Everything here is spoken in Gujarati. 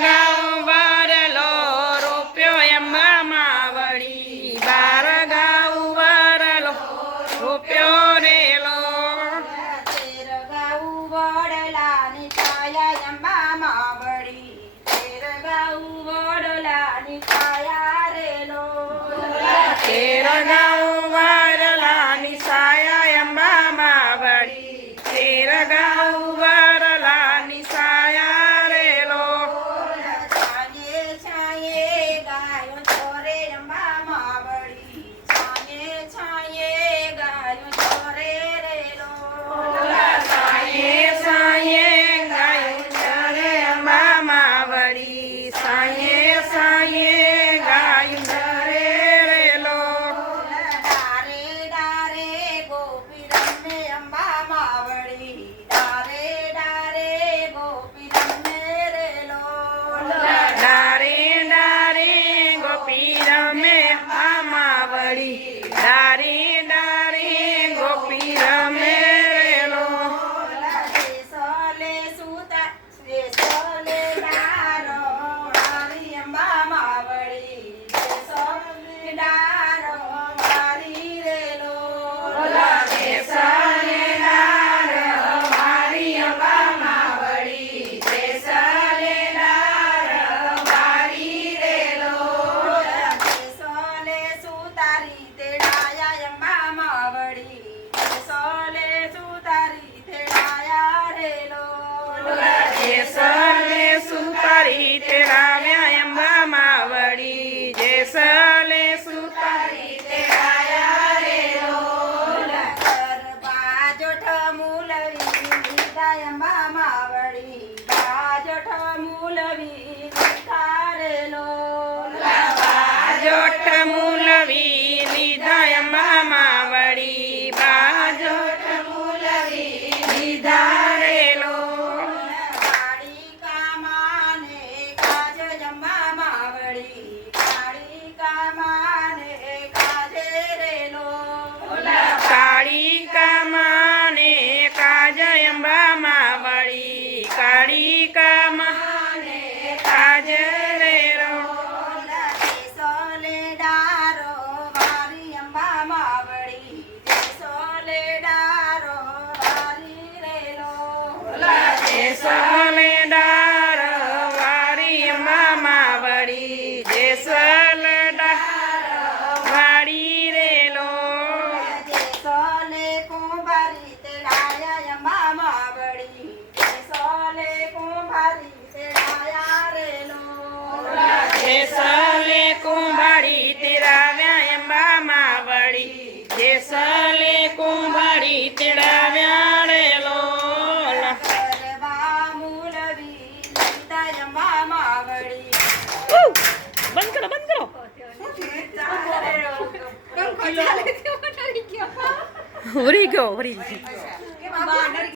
ગાઉં વરલો રૂપ્યો અંબા માવડી 12 ગાઉં વરલો રૂપ્યો રેલો 13 ગાઉં વડલાની છાયા અંબા માવડી 13 ગાઉં વડલાની છાયા રેલો 13 ગાઉં વરલાની છાયા અંબા માવડી 13 ગાઉં વરલાની છાયા રેલો છાયે છાયે ગાયો ચોરે અંબા માવડી છાયે છાયે ગાયો ચોરે રેલો સાયે સાયે ગાયું ચરે અંબા માવડી સાયે સાયે ગાયું ચરે રેલો ડારે ડારે ગોપી રમે અંબા માવડી ડારે ડારે ગોપી રમે રેલો ડારે ડારે ગોપી રમે અંબા માવડી ડારે ડારે ગોપી રમે રેલો સોલે સુતા સોલે ડારો મારી અંબા માવડી સોલે ડારો મારી રેલો દેસલે ડાર મારી અંબા માવડી દેસલે ડાર મારી રેલો સોલે સુતારી તેડાયા અંબા માવડી સોલે સુતારી તેડાયા રેલો જેસલે સુતારી તેડાવ્યા અંબા માવડી જેસલે સુતારી તેડાયા રેલો બાજોઠ મૂલવી લીધા અંબા માવડી બાજોઠ મૂલવી લીધા રેલો બાજોઠ મૂલવી લીધા અંબા માવડી બાજોઠ મૂલવી લીધા રેલો કાળીકા માને કાજ અંબા માવડી કાળીકા માને કાજે રેલો કાળીકા માને કાજ અંબા માવડી કાળીકા માને કાજ રેલો સોલે ડારો મારી અંબા માવડી સોલે ડારો મારી રેલો જેસલે ડાર વારી અંબા માવડી જેસલે ડાર વારી રેલો સોલે કુંભારી તેડાયા અંબા માવડી સોલે કુંભારી તેડાયા રેલો જેસલે કુંભારી તેડાવ્યા અંબા માવડી જેસલે કુંભારી તેડાવ્યા રેલો ગરબા મૂલવી લીધા અંબા માવડી બંધ કરો બંધ કરો ચાલે ઉરી ગયો ઉરી